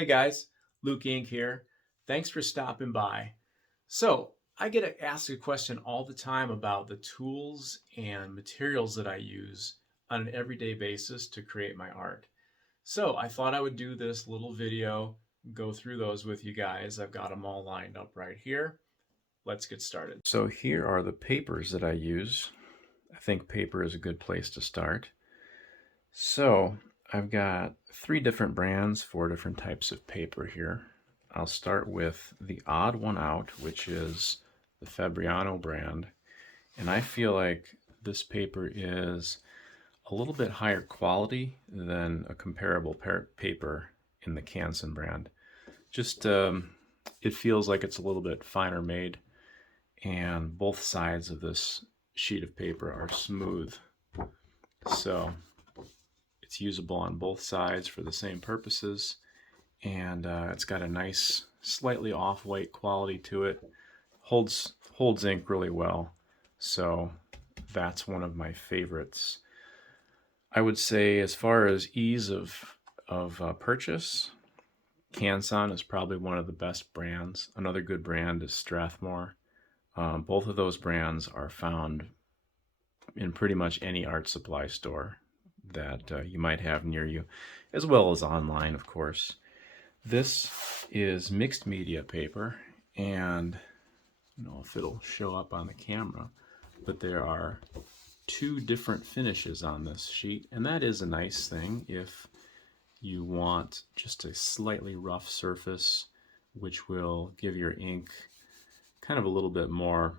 Hey guys, Luke.Ink here. Thanks for stopping by. So, I get asked a question all the time about the tools and materials that I use on an everyday basis to create my art. So, I thought I would do this little video, go through those with you guys. I've got them all lined up right here. Let's get started. So, here are the papers that I use. I think paper is a good place to start. So, I've got 3 different brands, 4 different types of paper here. I'll start with the odd one out, which is the Fabriano brand. And I feel like this paper is a little bit higher quality than a comparable paper in the Canson brand. Just, it feels like it's a little bit finer made, and both sides of this sheet of paper are smooth. So it's usable on both sides for the same purposes, and it's got a nice, slightly off-white quality to it. Holds ink really well, so that's one of my favorites. I would say, as far as ease of purchase, Canson is probably one of the best brands. Another good brand is Strathmore. Both of those brands are found in pretty much any art supply store that you might have near you, as well as online, of course. This is mixed media paper, and I don't know if it'll show up on the camera, but there are 2 different finishes on this sheet, and that is a nice thing if you want just a slightly rough surface, which will give your ink kind of a little bit more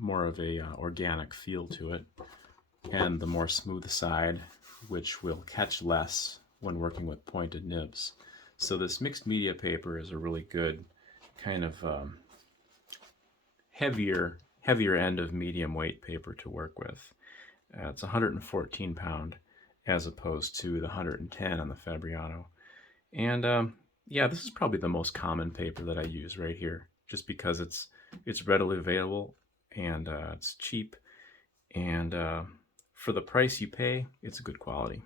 of a organic feel to it, and the more smooth side, which will catch less when working with pointed nibs. So this mixed media paper is a really good kind of heavier end of medium weight paper to work with. It's 114 pound as opposed to the 110 on the Fabriano. And yeah, this is probably the most common paper that I use right here, just because it's readily available, and it's cheap, and for the price you pay, it's good quality.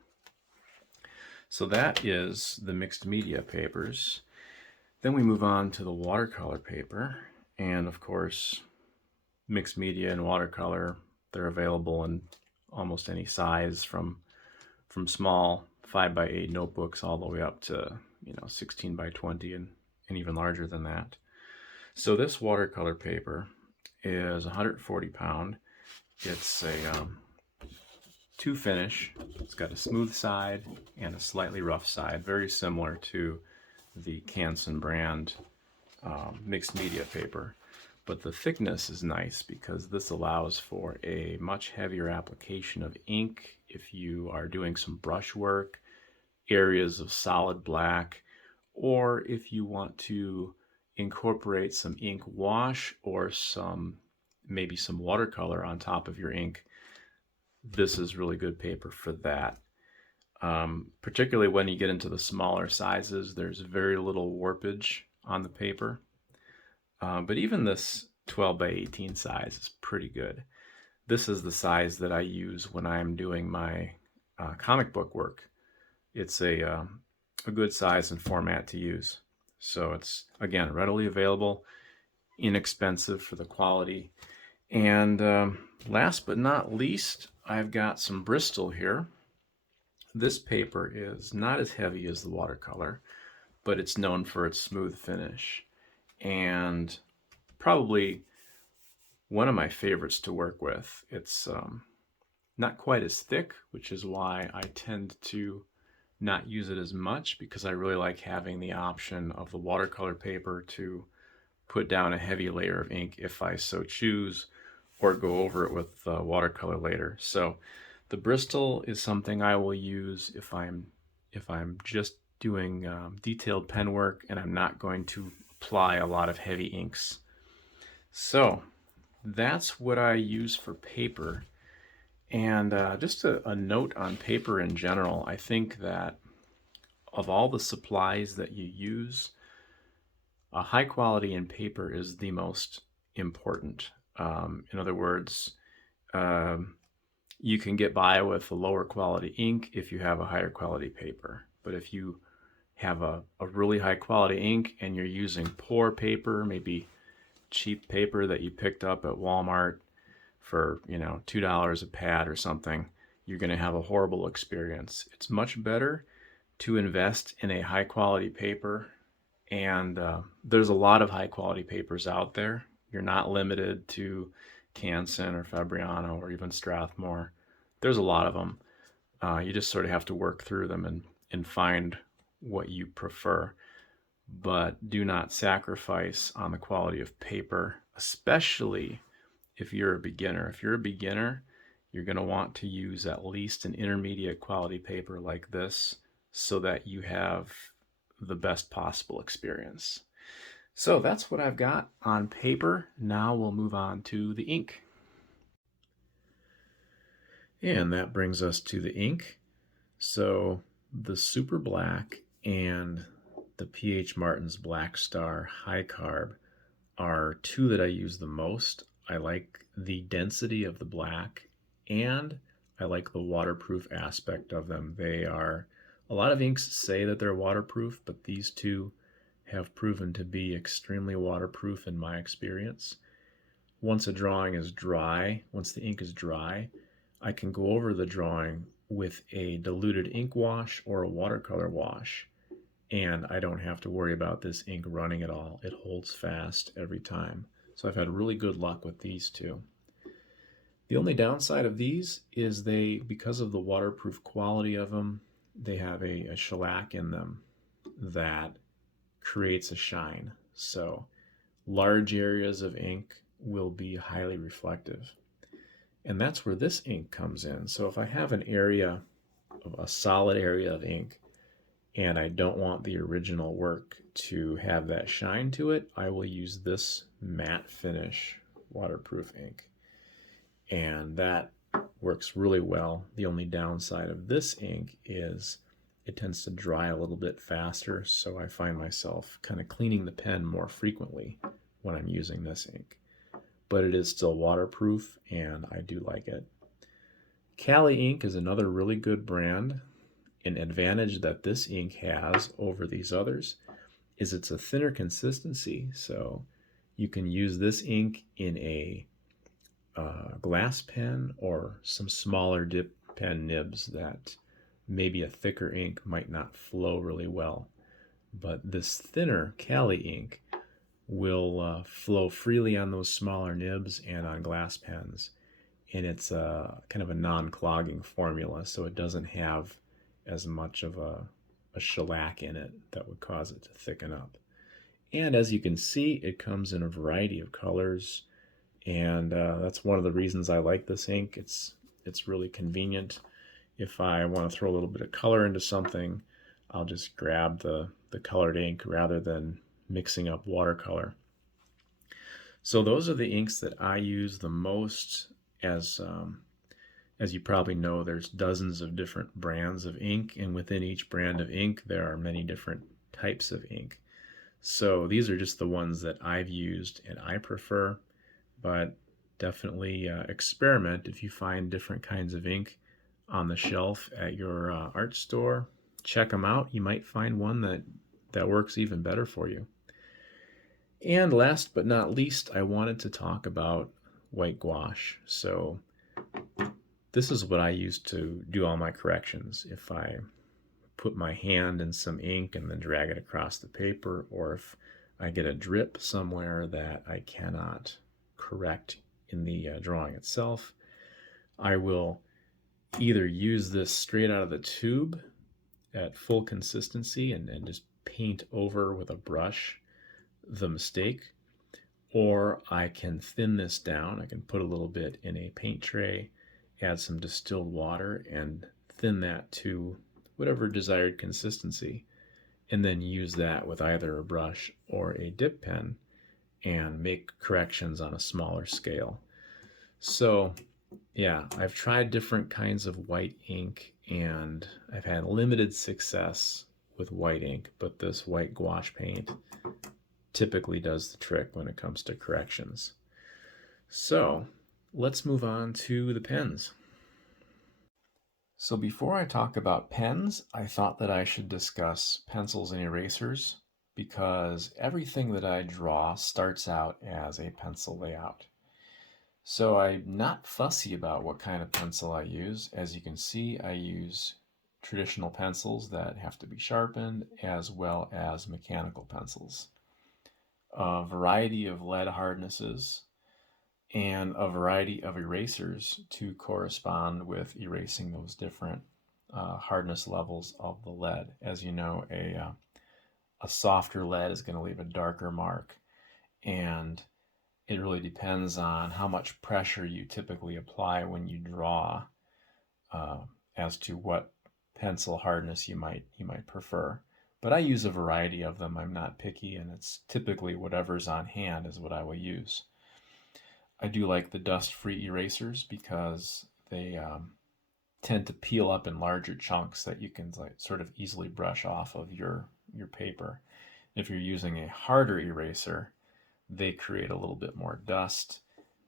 So that is the mixed media papers. Then we move on to the watercolor paper, and of course, mixed media and watercolor, they're available in almost any size, from small 5x8 notebooks all the way up to 16x20 and even larger than that. So this watercolor paper is 140 pound. It's a 2 finish. It's got a smooth side and a slightly rough side, very similar to the Canson brand mixed media paper. But the thickness is nice because this allows for a much heavier application of ink if you are doing some brush work, areas of solid black, or if you want to incorporate some ink wash or maybe some watercolor on top of your ink. This is really good paper for that. Particularly when you get into the smaller sizes, there's very little warpage on the paper. But even this 12x18 size is pretty good. This is the size that I use when I'm doing my comic book work. It's a good size and format to use. So it's, again, readily available, inexpensive for the quality. And last but not least, I've got some Bristol here. This paper is not as heavy as the watercolor, but it's known for its smooth finish, and probably one of my favorites to work with. It's not quite as thick, which is why I tend to not use it as much, because I really like having the option of the watercolor paper to put down a heavy layer of ink if I so choose, or go over it with watercolor later. So the Bristol is something I will use if I'm just doing detailed pen work and I'm not going to apply a lot of heavy inks. So that's what I use for paper. And just a note on paper in general, I think that of all the supplies that you use, a high quality in paper is the most important. In other words, you can get by with a lower quality ink if you have a higher quality paper. But if you have a really high quality ink and you're using poor paper, maybe cheap paper that you picked up at Walmart for, $2 a pad or something, you're going to have a horrible experience. It's much better to invest in a high quality paper, and there's a lot of high quality papers out there. You're not limited to Canson or Fabriano or even Strathmore. There's a lot of them. You just sort of have to work through them and find what you prefer. But do not sacrifice on the quality of paper, especially if you're a beginner. If you're a beginner, you're going to want to use at least an intermediate quality paper like this so that you have the best possible experience. So that's what I've got on paper. Now we'll move on to the ink. And that brings us to the ink. So the Super Black and the P.H. Martin's Black Star High Carb are two that I use the most. I like the density of the black, and I like the waterproof aspect of them. A lot of inks say that they're waterproof, but these two have proven to be extremely waterproof in my experience. Once a drawing is dry, once the ink is dry, I can go over the drawing with a diluted ink wash or a watercolor wash, and I don't have to worry about this ink running at all. It holds fast every time. So I've had really good luck with these two. The only downside of these is because of the waterproof quality of them, they have a shellac in them that creates a shine. So large areas of ink will be highly reflective. And that's where this ink comes in. So if I have a solid area of ink, and I don't want the original work to have that shine to it, I will use this matte finish waterproof ink. And that works really well. The only downside of this ink is it tends to dry a little bit faster, so I find myself kind of cleaning the pen more frequently when I'm using this ink. But it is still waterproof, and I do like it. Cali ink is another really good brand. An advantage that this ink has over these others is it's a thinner consistency, so you can use this ink in a glass pen or some smaller dip pen nibs that maybe a thicker ink might not flow really well. But this thinner Cali ink will flow freely on those smaller nibs and on glass pens, and it's kind of a non-clogging formula, so it doesn't have as much of a shellac in it that would cause it to thicken up. And as you can see, it comes in a variety of colors, and that's one of the reasons I like this ink. It's really convenient. If I want to throw a little bit of color into something, I'll just grab the colored ink rather than mixing up watercolor. So those are the inks that I use the most. As you probably know, there's dozens of different brands of ink, and within each brand of ink, there are many different types of ink. So these are just the ones that I've used and I prefer, but definitely experiment. If you find different kinds of ink on the shelf at your art store, check them out. You might find one that works even better for you. And last but not least, I wanted to talk about white gouache. So this is what I use to do all my corrections. If I put my hand in some ink and then drag it across the paper, or if I get a drip somewhere that I cannot correct in the drawing itself, I will either use this straight out of the tube at full consistency and just paint over with a brush the mistake, or I can thin this down. I can put a little bit in a paint tray, add some distilled water, and thin that to whatever desired consistency, and then use that with either a brush or a dip pen and make corrections on a smaller scale. So yeah, I've tried different kinds of white ink, and I've had limited success with white ink, but this white gouache paint typically does the trick when it comes to corrections. So let's move on to the pens. So before I talk about pens, I thought that I should discuss pencils and erasers because everything that I draw starts out as a pencil layout. So I'm not fussy about what kind of pencil I use. As you can see, I use traditional pencils that have to be sharpened as well as mechanical pencils. A variety of lead hardnesses and a variety of erasers to correspond with erasing those different hardness levels of the lead. As you know, a softer lead is going to leave a darker mark, and it really depends on how much pressure you typically apply when you draw uh, as to what pencil hardness you might prefer. But I use a variety of them. I'm not picky, and it's typically whatever's on hand is what I will use. I do like the dust-free erasers because they tend to peel up in larger chunks that you can like sort of easily brush off of your paper. If you're using a harder eraser, they create a little bit more dust,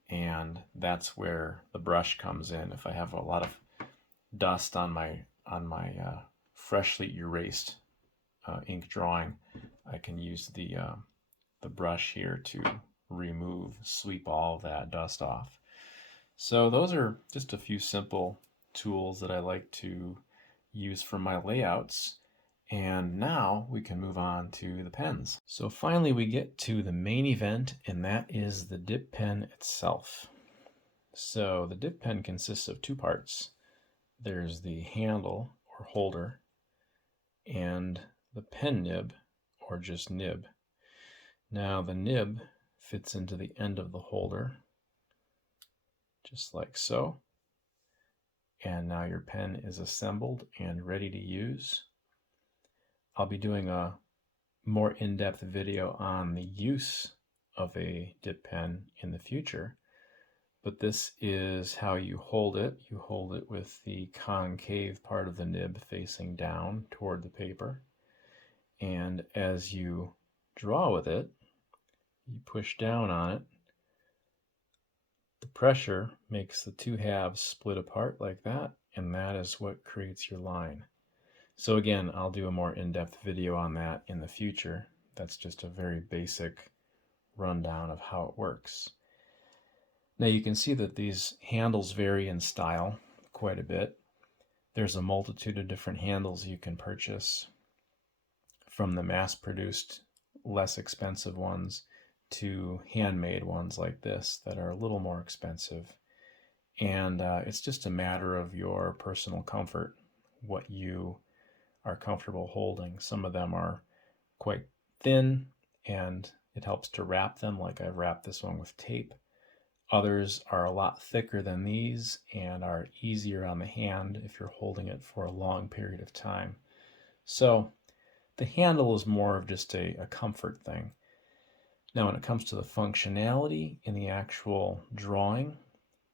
and that's where the brush comes in. If I have a lot of dust on my freshly erased ink drawing, I can use the brush here to sweep all of that dust off. So those are just a few simple tools that I like to use for my layouts. And now we can move on to the pens. So finally we get to the main event, and that is the dip pen itself. So the dip pen consists of two parts. There's the handle or holder and the pen nib or just nib. Now the nib fits into the end of the holder just like so. And now your pen is assembled and ready to use. I'll be doing a more in-depth video on the use of a dip pen in the future, but this is how you hold it. You hold it with the concave part of the nib facing down toward the paper, and as you draw with it, you push down on it. The pressure makes the two halves split apart like that, and that is what creates your line. So again, I'll do a more in-depth video on that in the future. That's just a very basic rundown of how it works. Now you can see that these handles vary in style quite a bit. There's a multitude of different handles you can purchase, from the mass-produced, less expensive ones to handmade ones like this that are a little more expensive. And it's just a matter of your personal comfort, what you are comfortable holding. Some of them are quite thin and it helps to wrap them, like I've wrapped this one with tape. Others are a lot thicker than these and are easier on the hand if you're holding it for a long period of time. So the handle is more of just a comfort thing. Now when it comes to the functionality in the actual drawing,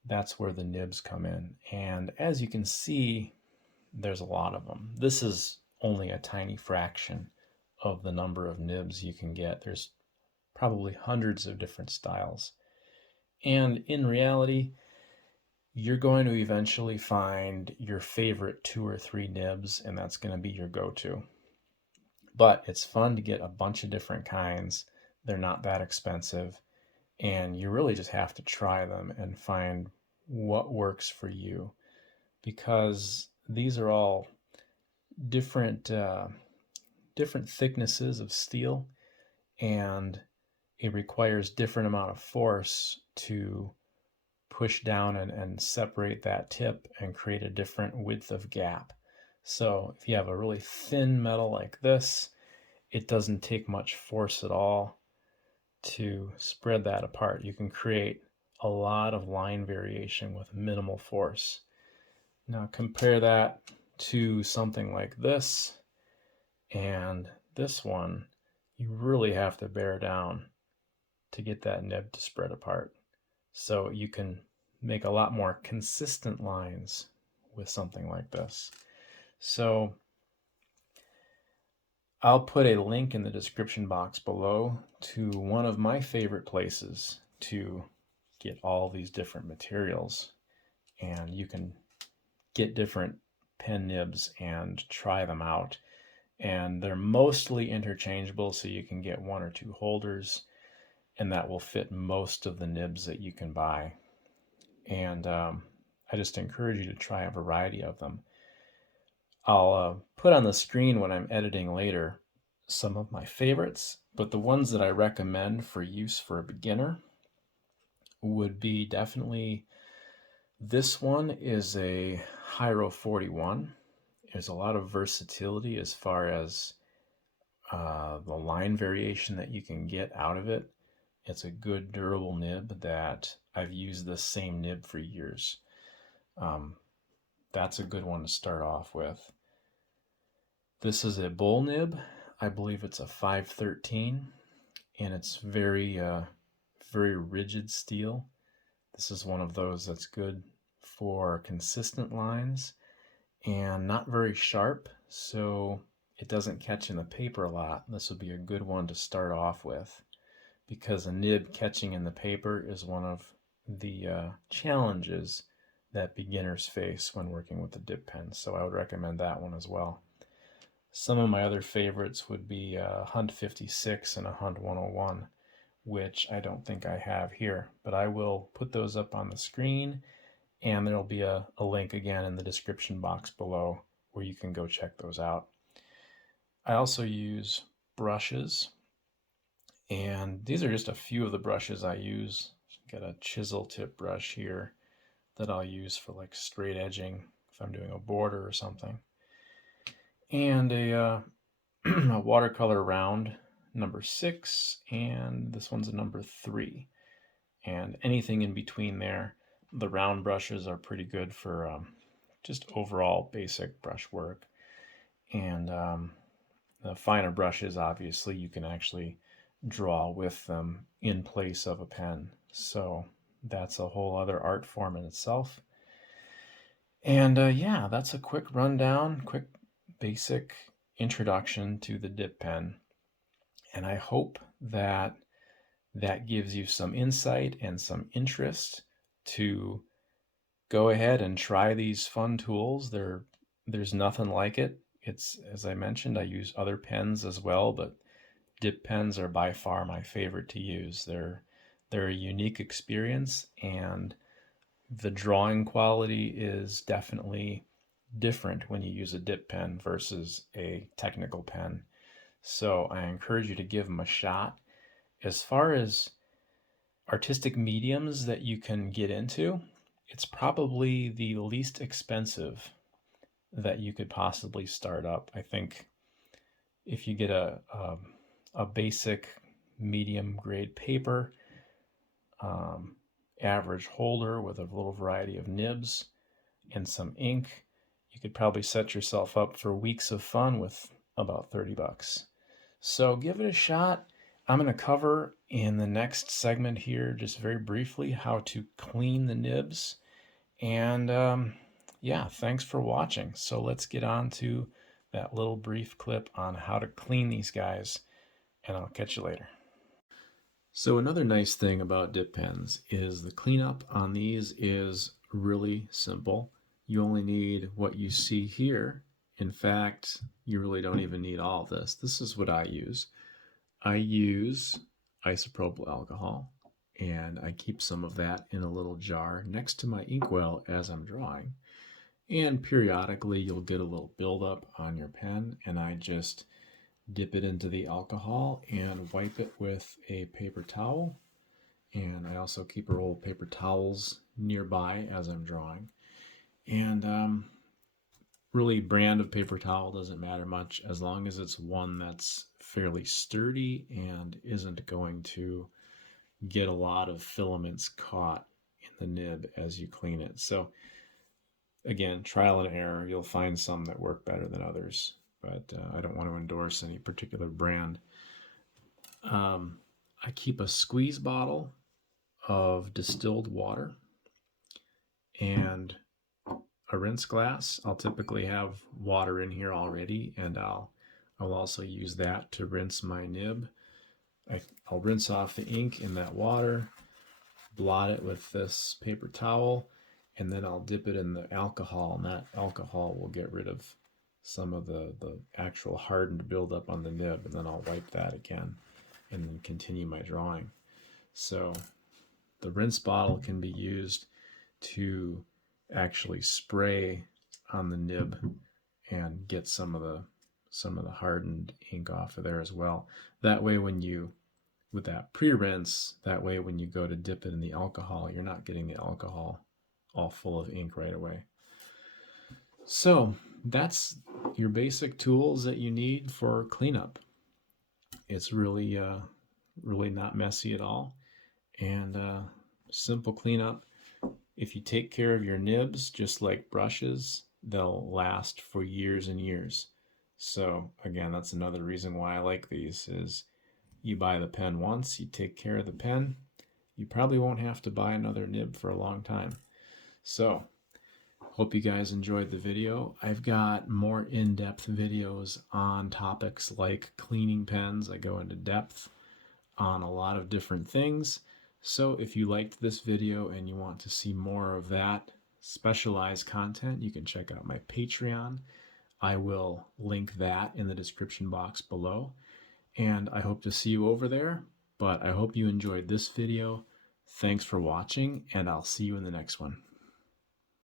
that's where the nibs come in. And as you can see, there's a lot of them. This is only a tiny fraction of the number of nibs you can get. There's probably hundreds of different styles. And in reality, you're going to eventually find your favorite 2 or 3 nibs, and that's going to be your go-to. But it's fun to get a bunch of different kinds. They're not that expensive, and you really just have to try them and find what works for you, because these are all different thicknesses of steel, and it requires different amount of force to push down and separate that tip and create a different width of gap. So if you have a really thin metal like this, it doesn't take much force at all to spread that apart. You can create a lot of line variation with minimal force. Now compare that to something like this and this one. You really have to bear down to get that nib to spread apart. So you can make a lot more consistent lines with something like this. So I'll put a link in the description box below to one of my favorite places to get all these different materials, and you can get different pen nibs and try them out. And they're mostly interchangeable, so you can get 1 or 2 holders, and that will fit most of the nibs that you can buy. And I just encourage you to try a variety of them. I'll put on the screen when I'm editing later some of my favorites, but the ones that I recommend for use for a beginner would be definitely, this one is a Hyro 41. There's a lot of versatility as far as the line variation that you can get out of it. It's a good durable nib that I've used the same nib for years. That's a good one to start off with. This is a bull nib. I believe it's a 513, and it's very rigid steel. This is one of those that's good for consistent lines and not very sharp, so it doesn't catch in the paper a lot. This would be a good one to start off with, because a nib catching in the paper is one of the challenges that beginners face when working with the dip pen. So I would recommend that one as well. Some of my other favorites would be a Hunt 56 and a Hunt 101, which I don't think I have here, but I will put those up on the screen, and there'll be a link again in the description box below where you can go check those out. I also use brushes, and these are just a few of the brushes I use. Got a chisel tip brush here that I'll use for like straight edging if I'm doing a border or something. And a watercolor round number 6, and this one's a number 3. And anything in between there, the round brushes are pretty good for just overall basic brush work. And the finer brushes, obviously, you can actually draw with them in place of a pen. So that's a whole other art form in itself. And yeah, that's a quick rundown, quick basic introduction to the dip pen. And I hope that that gives you some insight and some interest to go ahead and try these fun tools. There's nothing like it. It's, as I mentioned, I use other pens as well, but dip pens are by far my favorite to use. They're a unique experience, and the drawing quality is definitely different when you use a dip pen versus a technical pen. So I encourage you to give them a shot. As far as artistic mediums that you can get into, it's probably the least expensive that you could possibly start up. I think if you get a basic medium grade paper, average holder with a little variety of nibs and some ink, you could probably set yourself up for weeks of fun with about $30. So give it a shot. I'm going to cover in the next segment here, just very briefly, how to clean the nibs. And yeah, thanks for watching. So let's get on to that little brief clip on how to clean these guys, and I'll catch you later. So another nice thing about dip pens is the cleanup on these is really simple. You only need what you see here. In fact, you really don't even need all of this. This is what I use. I use isopropyl alcohol, and I keep some of that in a little jar next to my inkwell as I'm drawing. And periodically you'll get a little buildup on your pen, and I just dip it into the alcohol and wipe it with a paper towel. And I also keep a roll of paper towels nearby as I'm drawing. And really, brand of paper towel doesn't matter much as long as it's one that's fairly sturdy and isn't going to get a lot of filaments caught in the nib as you clean it. So again, trial and error. You'll find some that work better than others, but I don't want to endorse any particular brand. I keep a squeeze bottle of distilled water and a rinse glass. I'll typically have water in here already, and I'll also use that to rinse my nib. I'll rinse off the ink in that water, blot it with this paper towel, and then I'll dip it in the alcohol, and that alcohol will get rid of some of the actual hardened buildup on the nib, and then I'll wipe that again and then continue my drawing. So the rinse bottle can be used to actually spray on the nib and get some of the hardened ink off of there as well. That way when you, with that pre-rinse, that way when you go to dip it in the alcohol, you're not getting the alcohol all full of ink right away. So that's your basic tools that you need for cleanup. It's really not messy at all, and simple cleanup. If you take care of your nibs just like brushes, they'll last for years and years. So again, that's another reason why I like these is you buy the pen once, you take care of the pen, you probably won't have to buy another nib for a long time. So hope you guys enjoyed the video. I've got more in-depth videos on topics like cleaning pens. I go into depth on a lot of different things. So if you liked this video and you want to see more of that specialized content, you can check out my Patreon. I will link that in the description box below. And I hope to see you over there. But I hope you enjoyed this video. Thanks for watching, and I'll see you in the next one.